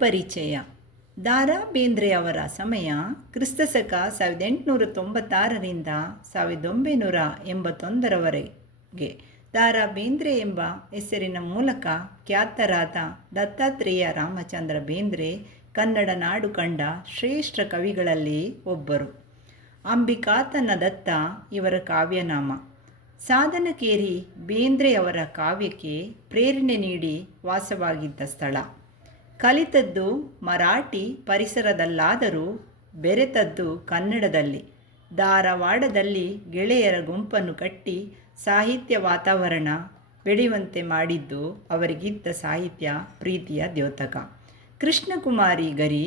ಪರಿಚಯ. ದಾರಾ ಬೇಂದ್ರೆಯವರ ಸಮಯ ಕ್ರಿಸ್ತಶಕ 1896ರಿಂದ 1981ರವರೆಗೆ. ದಾರಾ ಬೇಂದ್ರೆ ಎಂಬ ಹೆಸರಿನ ಮೂಲಕ ಖ್ಯಾತರಾದ ದತ್ತಾತ್ರೇಯ ರಾಮಚಂದ್ರ ಬೇಂದ್ರೆ ಕನ್ನಡ ನಾಡು ಕಂಡ ಶ್ರೇಷ್ಠ ಕವಿಗಳಲ್ಲಿ ಒಬ್ಬರು. ಅಂಬಿಕಾತನ ದತ್ತ ಇವರ ಕಾವ್ಯನಾಮ. ಸಾಧನಕೇರಿ ಬೇಂದ್ರೆಯವರ ಕಾವ್ಯಕ್ಕೆ ಪ್ರೇರಣೆ ನೀಡಿ ವಾಸವಾಗಿದ್ದ ಸ್ಥಳ. ಕಲಿತದ್ದು ಮರಾಠಿ ಪರಿಸರದಲ್ಲಾದರೂ ಬೆರೆತದ್ದು ಕನ್ನಡದಲ್ಲಿ. ಧಾರವಾಡದಲ್ಲಿ ಗೆಳೆಯರ ಗುಂಪನ್ನು ಕಟ್ಟಿ ಸಾಹಿತ್ಯ ವಾತಾವರಣ ಬೆಳೆಯುವಂತೆ ಮಾಡಿದ್ದು ಅವರಿಗಿದ್ದ ಸಾಹಿತ್ಯ ಪ್ರೀತಿಯ ದ್ಯೋತಕ. ಕೃಷ್ಣಕುಮಾರಿ ಗರಿ,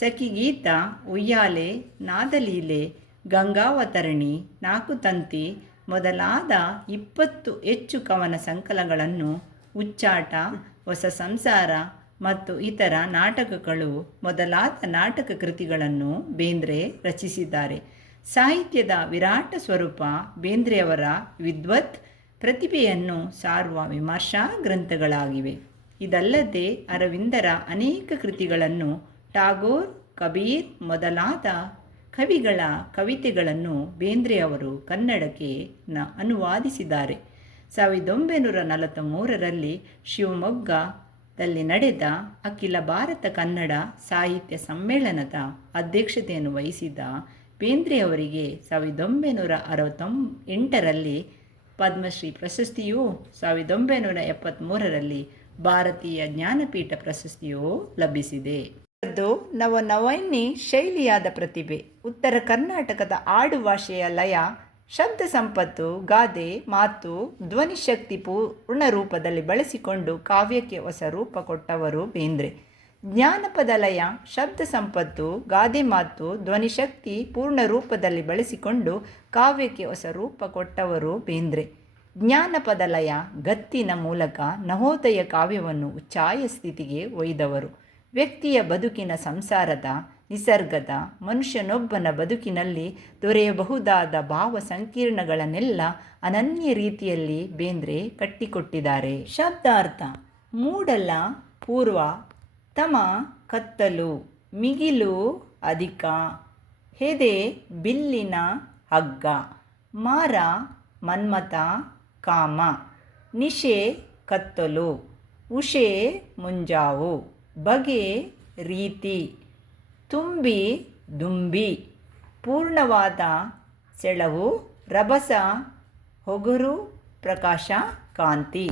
ಸಖಿಗೀತ, ಉಯ್ಯಾಲೆ, ನಾದಲೀಲೆ, ಗಂಗಾವತರಣಿ, ನಾಕುತಂತಿ ಮೊದಲಾದ 20 ಹೆಚ್ಚು ಕವನ ಸಂಕಲನಗಳನ್ನು, ಹುಚ್ಚಾಟ, ಹೊಸ ಸಂಸಾರ ಮತ್ತು ಇತರ ನಾಟಕಗಳು ಮೊದಲಾದ ನಾಟಕ ಕೃತಿಗಳನ್ನು ಬೇಂದ್ರೆ ರಚಿಸಿದ್ದಾರೆ. ಸಾಹಿತ್ಯದ ವಿರಾಟ ಸ್ವರೂಪ ಬೇಂದ್ರೆಯವರ ವಿದ್ವತ್ ಪ್ರತಿಭೆಯನ್ನು ಸಾರುವ ವಿಮರ್ಶಾ ಗ್ರಂಥಗಳಾಗಿವೆ. ಇದಲ್ಲದೆ ಅರವಿಂದರ ಅನೇಕ ಕೃತಿಗಳನ್ನು, ಟಾಗೋರ್, ಕಬೀರ್ ಮೊದಲಾದ ಕವಿಗಳ ಕವಿತೆಗಳನ್ನು ಬೇಂದ್ರೆಯವರು ಕನ್ನಡಕ್ಕೆ ಅನುವಾದಿಸಿದ್ದಾರೆ. 1943ರಲ್ಲಿ ಶಿವಮೊಗ್ಗದಲ್ಲಿ ನಡೆದ ಅಖಿಲ ಭಾರತ ಕನ್ನಡ ಸಾಹಿತ್ಯ ಸಮ್ಮೇಳನದ ಅಧ್ಯಕ್ಷತೆಯನ್ನು ವಹಿಸಿದ ಬೇಂದ್ರೆಯವರಿಗೆ 1968ರಲ್ಲಿ ಪದ್ಮಶ್ರೀ ಪ್ರಶಸ್ತಿಯೂ, 1973ರಲ್ಲಿ ಭಾರತೀಯ ಜ್ಞಾನಪೀಠ ಪ್ರಶಸ್ತಿಯೂ ಲಭಿಸಿದೆ. ಅದು ನವನವೈನ್ಯ ಶೈಲಿಯಾದ ಪ್ರತಿಭೆ. ಉತ್ತರ ಕರ್ನಾಟಕದ ಆಡು ಭಾಷೆಯ ಲಯ, ಶಬ್ದ ಸಂಪತ್ತು, ಗಾದೆ, ಮಾತು, ಧ್ವನಿಶಕ್ತಿ ಪೂರ್ಣ ರೂಪದಲ್ಲಿ ಬಳಸಿಕೊಂಡು ಕಾವ್ಯಕ್ಕೆ ಹೊಸ ರೂಪ ಕೊಟ್ಟವರು ಬೇಂದ್ರೆ. ಜ್ಞಾನಪದ ಲಯ, ಶಬ್ದ ಸಂಪತ್ತು, ಗಾದೆ ಮಾತು, ಧ್ವನಿಶಕ್ತಿ ಪೂರ್ಣ ರೂಪದಲ್ಲಿ ಬಳಸಿಕೊಂಡು ಕಾವ್ಯಕ್ಕೆ ಹೊಸ ರೂಪ ಕೊಟ್ಟವರು ಬೇಂದ್ರೆ. ಜ್ಞಾನಪದ ಲಯ, ಗತ್ತಿನ ಮೂಲಕ ನವೋದಯ ಕಾವ್ಯವನ್ನು ಉಚ್ಛಾಯ ಸ್ಥಿತಿಗೆ ಒಯ್ದವರು. ವ್ಯಕ್ತಿಯ ಬದುಕಿನ, ಸಂಸಾರದ, ನಿಸರ್ಗದ, ಮನುಷ್ಯನೊಬ್ಬನ ಬದುಕಿನಲ್ಲಿ ದೊರೆಯಬಹುದಾದ ಭಾವ ಸಂಕೀರ್ಣಗಳನ್ನೆಲ್ಲ ಅನನ್ಯ ರೀತಿಯಲ್ಲಿ ಬೇಂದ್ರೆ ಕಟ್ಟಿಕೊಟ್ಟಿದ್ದಾರೆ. ಶಬ್ದಾರ್ಥ: ಮೂಡಲ ಪೂರ್ವ, ತಮ ಕತ್ತಲು, ಮಿಗಿಲು ಅಧಿಕ, ಹೆದೆ ಬಿಲ್ಲಿನ ಹಗ್ಗ, ಮಾರ ಮನ್ಮಥ ಕಾಮ, ನಿಶೆ ಕತ್ತಲು, ಉಷೆ ಮುಂಜಾವು, ಬಗೆ ರೀತಿ, ತುಂಬಿ ದುಂಬಿ, ಪೂರ್ಣವಾದ ಸೆಳವು, ರಭಸ, ಹೊಗರು, ಪ್ರಕಾಶ, ಕಾಂತಿ.